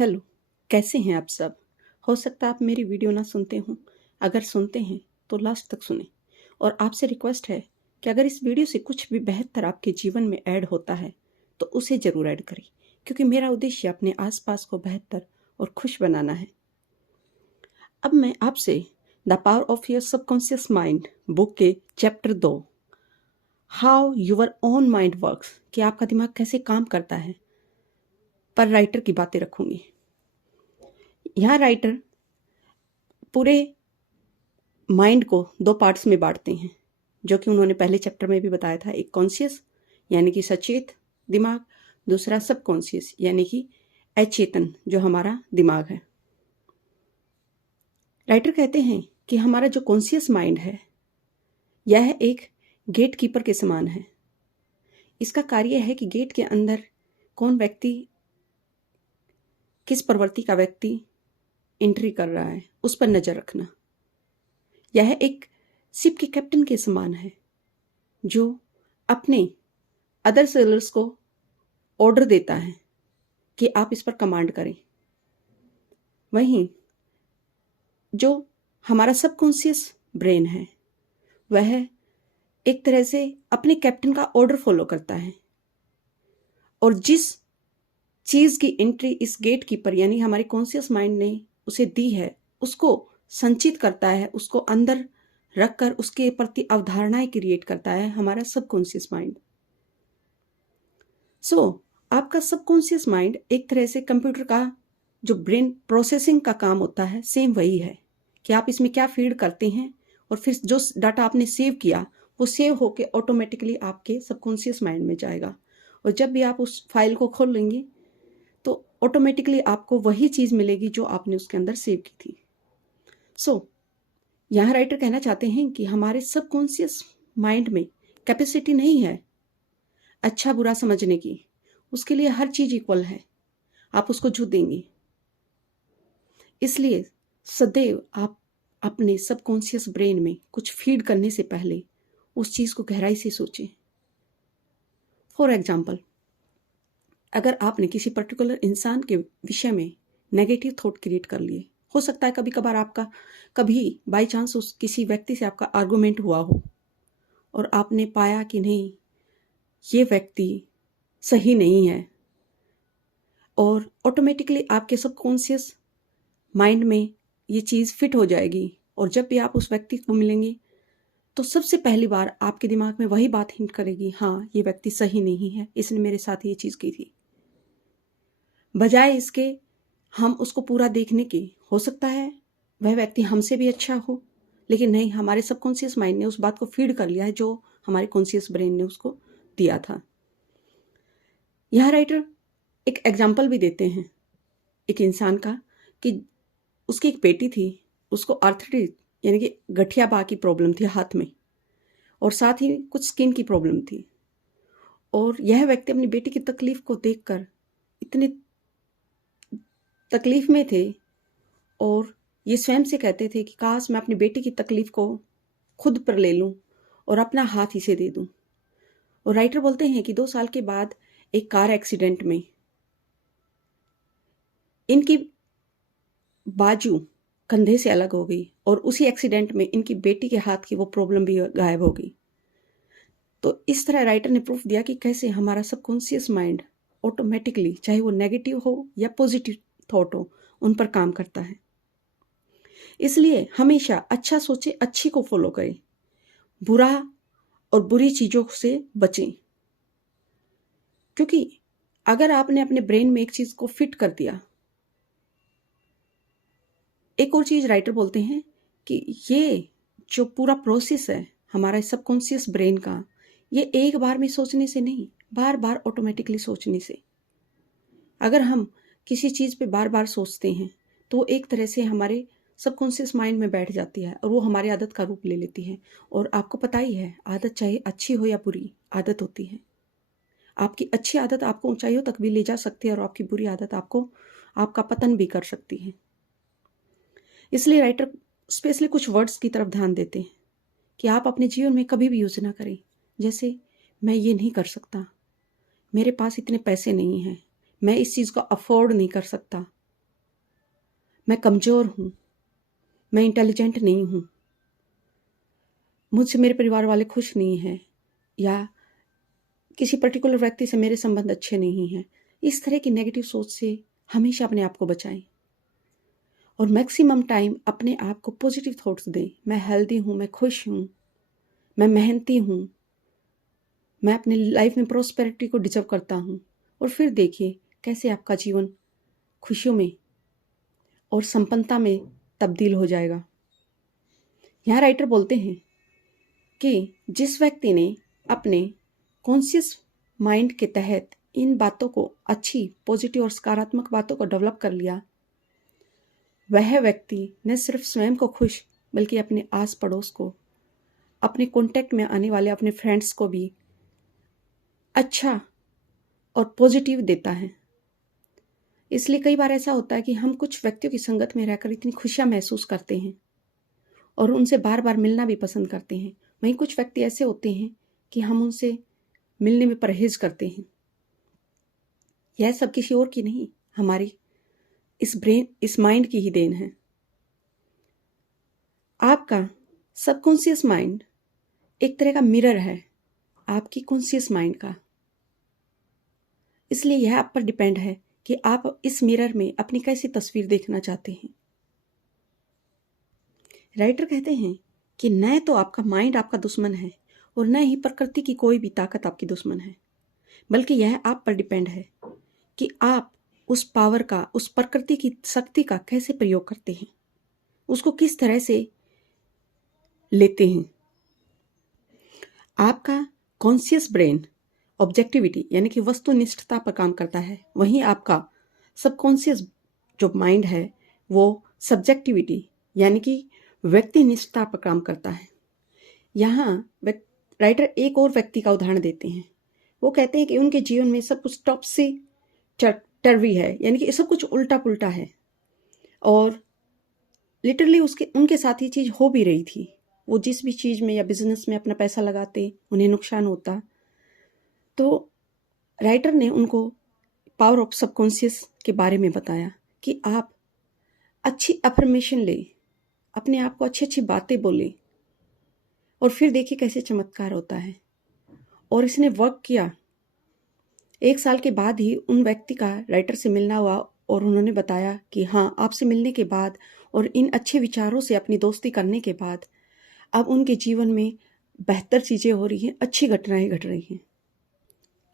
Hello, कैसे हैं आप सब? हो सकता है आप मेरी वीडियो ना सुनते हों। अगर सुनते हैं तो लास्ट तक सुनें। और आपसे रिक्वेस्ट है कि अगर इस वीडियो से कुछ भी बेहतर आपके जीवन में ऐड होता है तो उसे ज़रूर ऐड करें, क्योंकि मेरा उद्देश्य अपने आसपास को बेहतर और खुश बनाना है। अब मैं आपसे the power of your subconscious mind book के chapter 2 how your own mind works, कि आपका दिमाग कैसे काम करता है, पर राइटर की बातें रखूंगी। यहाँ राइटर पूरे माइंड को दो पार्ट्स में बांटते हैं, जो कि उन्होंने पहले चैप्टर में भी बताया था। एक कॉन्शियस यानी कि सचेत दिमाग, दूसरा सब कॉन्शियस यानी कि अचेतन जो हमारा दिमाग है। राइटर कहते हैं कि हमारा जो कॉन्शियस माइंड है यह एक गेट कीपर के समान है। इसका कार्य है कि गेट के अंदर कौन व्यक्ति, किस प्रवृत्ति का व्यक्ति एंट्री कर रहा है उस पर नजर रखना। यह एक शिप के कैप्टन के समान है जो अपने अदर सेलर्स को ऑर्डर देता है कि आप इस पर कमांड करें। वहीं जो हमारा सबकॉन्शियस ब्रेन है वह एक तरह से अपने कैप्टन का ऑर्डर फॉलो करता है, और जिस चीज़ की एंट्री इस गेट कीपर यानी हमारे कॉन्शियस माइंड ने उसे दी है उसको संचित करता है, उसको अंदर रखकर उसके प्रति अवधारणाएं क्रिएट करता है हमारा सबकॉन्शियस माइंड। आपका सबकॉन्शियस माइंड एक तरह से कंप्यूटर का जो ब्रेन प्रोसेसिंग का काम होता है सेम वही है, कि आप इसमें क्या फीड करते हैं और फिर जो डाटा आपने सेव किया वो सेव होके ऑटोमेटिकली आपके सबकॉन्शियस माइंड में जाएगा, और जब भी आप उस फाइल को खोल लेंगे तो ऑटोमेटिकली आपको वही चीज़ मिलेगी जो आपने उसके अंदर सेव की थी। यहाँ राइटर कहना चाहते हैं कि हमारे सबकॉन्शियस माइंड में कैपेसिटी नहीं है अच्छा बुरा समझने की। उसके लिए हर चीज़ इक्वल है, आप उसको जो देंगे। इसलिए सदैव आप अपने सबकॉन्शियस ब्रेन में कुछ फीड करने से पहले उस चीज़ को गहराई से सोचें। फॉर एग्जाम्पल, अगर आपने किसी पर्टिकुलर इंसान के विषय में नेगेटिव थॉट क्रिएट कर लिए, हो सकता है कभी कभार आपका कभी बाई चांस उस किसी व्यक्ति से आपका आर्गुमेंट हुआ हो और आपने पाया कि नहीं ये व्यक्ति सही नहीं है, और ऑटोमेटिकली आपके सबकॉन्शियस माइंड में ये चीज़ फिट हो जाएगी, और जब भी आप उस व्यक्ति को मिलेंगे तो सबसे पहली बार आपके दिमाग में वही बात हिंट करेगी, हाँ ये व्यक्ति सही नहीं है, इसने मेरे साथ ये चीज़ की थी। बजाय इसके हम उसको पूरा देखने की, हो सकता है वह व्यक्ति हमसे भी अच्छा हो, लेकिन नहीं, हमारे सबकॉन्शियस माइंड ने उस बात को फीड कर लिया है जो हमारे कॉन्शियस ब्रेन ने उसको दिया था। यह राइटर एक एग्जाम्पल भी देते हैं एक इंसान का, कि उसकी एक बेटी थी, उसको आर्थराइटिस यानी कि गठिया की प्रॉब्लम थी हाथ में, और साथ ही कुछ स्किन की प्रॉब्लम थी। और यह व्यक्ति अपनी बेटी की तकलीफ को देखकर इतने तकलीफ में थे, और ये स्वयं से कहते थे कि काश मैं अपनी बेटी की तकलीफ को खुद पर ले लूं और अपना हाथ इसे दे दूं। और राइटर बोलते हैं कि 2 साल के बाद एक कार एक्सीडेंट में इनकी बाजू कंधे से अलग हो गई, और उसी एक्सीडेंट में इनकी बेटी के हाथ की वो प्रॉब्लम भी गायब हो गई। तो इस तरह राइटर ने प्रूफ दिया कि कैसे हमारा सबकॉन्शियस माइंड ऑटोमेटिकली, चाहे वो नेगेटिव हो या पॉजिटिव थॉट हो, उन पर काम करता है। इसलिए हमेशा अच्छा सोचें, अच्छी को फॉलो करें, बुरा और बुरी चीज़ों से बचें। क्योंकि अगर आपने अपने ब्रेन में एक चीज़ को फिट कर दिया, एक और चीज़ राइटर बोलते हैं कि ये जो पूरा प्रोसेस है हमारा सबकॉन्शियस ब्रेन का, ये एक बार में सोचने से नहीं, बार बार ऑटोमेटिकली सोचने से। अगर हम किसी चीज़ पे बार बार सोचते हैं तो एक तरह से हमारे सबकॉन्शियस माइंड में बैठ जाती है और वो हमारी आदत का रूप ले लेती है। और आपको पता ही है, आदत चाहे अच्छी हो या बुरी आदत होती है। आपकी अच्छी आदत आपको ऊंचाइयों तक भी ले जा सकती है, और आपकी बुरी आदत आपको आपका पतन भी कर सकती है। इसलिए राइटर स्पेशली कुछ वर्ड्स की तरफ ध्यान देते हैं कि आप अपने जीवन में कभी भी यूज ना करें, जैसे मैं ये नहीं कर सकता, मेरे पास इतने पैसे नहीं हैं, मैं इस चीज़ को अफोर्ड नहीं कर सकता, मैं कमज़ोर हूँ, मैं इंटेलिजेंट नहीं हूँ, मुझसे मेरे परिवार वाले खुश नहीं हैं, या किसी पर्टिकुलर व्यक्ति से मेरे संबंध अच्छे नहीं हैं। इस तरह की नेगेटिव सोच से हमेशा अपने आप को बचाएं और मैक्सिमम टाइम अपने आप को पॉजिटिव थॉट्स दें। मैं हेल्दी हूँ, मैं खुश हूँ, मैं मेहनती हूँ, मैं अपनी लाइफ में प्रॉस्पेरिटी को डिजर्व करता हूँ। और फिर देखिए कैसे आपका जीवन खुशियों में और संपन्नता में तब्दील हो जाएगा। यहाँ राइटर बोलते हैं कि जिस व्यक्ति ने अपने कॉन्शियस माइंड के तहत इन बातों को अच्छी, पॉजिटिव और सकारात्मक बातों को डेवलप कर लिया, वह व्यक्ति न सिर्फ स्वयं को खुश बल्कि अपने आस पड़ोस को, अपने कॉन्टेक्ट में आने वाले अपने फ्रेंड्स को भी अच्छा और पॉजिटिव देता है। इसलिए कई बार ऐसा होता है कि हम कुछ व्यक्तियों की संगत में रहकर इतनी खुशियाँ महसूस करते हैं और उनसे बार बार मिलना भी पसंद करते हैं। वहीं कुछ व्यक्ति ऐसे होते हैं कि हम उनसे मिलने में परहेज करते हैं। यह सब किसी और की नहीं, हमारी इस माइंड की ही देन है। आपका सबकॉन्शियस माइंड एक तरह का मिरर है आपकी कॉन्शियस माइंड का। इसलिए यह आप पर डिपेंड है कि आप इस मिरर में अपनी कैसी तस्वीर देखना चाहते हैं। राइटर कहते हैं कि न तो आपका माइंड आपका दुश्मन है और न ही प्रकृति की कोई भी ताकत आपकी दुश्मन है, बल्कि यह आप पर डिपेंड है कि आप उस पावर का, उस प्रकृति की शक्ति का कैसे प्रयोग करते हैं, उसको किस तरह से लेते हैं। आपका कॉन्शियस ब्रेन ऑब्जेक्टिविटी यानी कि वस्तुनिष्ठता पर काम करता है, वहीं आपका सबकॉन्शियस जो माइंड है वो सब्जेक्टिविटी यानी कि व्यक्तिनिष्ठता पर काम करता है। यहाँ राइटर एक और व्यक्ति का उदाहरण देते हैं। वो कहते हैं कि उनके जीवन में सब कुछ टॉपसी टर्वी है, यानी कि सब कुछ उल्टा पुल्टा है और लिटरली उनके साथ ये चीज़ हो भी रही थी। वो जिस भी चीज़ में या बिजनेस में अपना पैसा लगाते उन्हें नुकसान होता। तो राइटर ने उनको पावर ऑफ सबकॉन्शियस के बारे में बताया कि आप अच्छी अफर्मेशन ले, अपने आप को अच्छी अच्छी बातें बोले और फिर देखिए कैसे चमत्कार होता है। और इसने वर्क किया। 1 साल के बाद ही उन व्यक्ति का राइटर से मिलना हुआ और उन्होंने बताया कि हाँ, आपसे मिलने के बाद और इन अच्छे विचारों से अपनी दोस्ती करने के बाद अब उनके जीवन में बेहतर चीज़ें हो रही हैं, अच्छी घटनाएं घट रही हैं।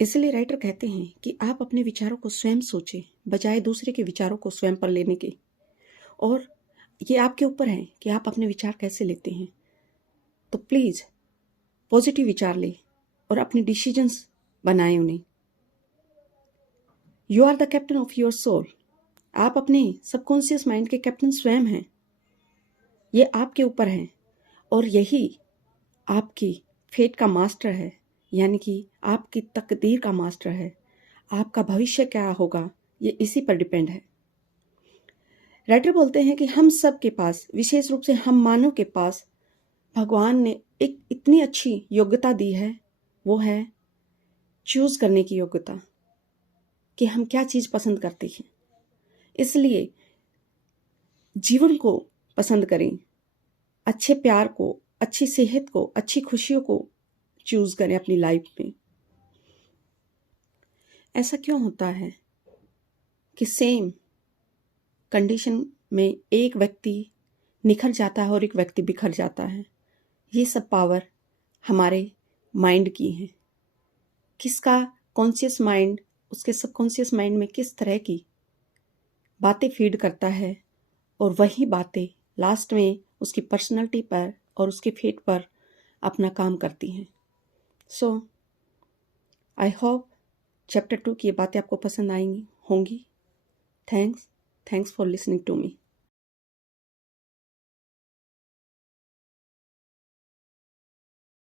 इसलिए राइटर कहते हैं कि आप अपने विचारों को स्वयं सोचें बजाय दूसरे के विचारों को स्वयं पर लेने के। और ये आपके ऊपर है कि आप अपने विचार कैसे लेते हैं। तो प्लीज़ पॉजिटिव विचार लें और अपने डिसीजंस बनाएं उन्हें। You are the captain of your soul. आप अपने सबकॉन्शियस माइंड के कैप्टन स्वयं हैं। ये आपके ऊपर है और यही आपकी फेट का मास्टर है, यानी कि आपकी तकदीर का मास्टर है। आपका भविष्य क्या होगा ये इसी पर डिपेंड है। राइटर बोलते हैं कि हम सब के पास, विशेष रूप से हम मानव के पास, भगवान ने एक इतनी अच्छी योग्यता दी है, वो है चूज करने की योग्यता कि हम क्या चीज़ पसंद करते हैं। इसलिए जीवन को पसंद करें, अच्छे प्यार को, अच्छी सेहत को, अच्छी खुशियों को चूज करें अपनी लाइफ में। ऐसा क्यों होता है कि सेम कंडीशन में एक व्यक्ति निखर जाता है और एक व्यक्ति बिखर जाता है? ये सब पावर हमारे माइंड की है। किसका कॉन्शियस माइंड उसके सबकॉन्शियस माइंड में किस तरह की बातें फीड करता है और वही बातें लास्ट में उसकी पर्सनैलिटी पर और उसके फेट पर अपना काम करती हैं। सो आई होप चैप्टर 2 की ये बातें आपको पसंद आएंगी होंगी। Thanks for listening to me.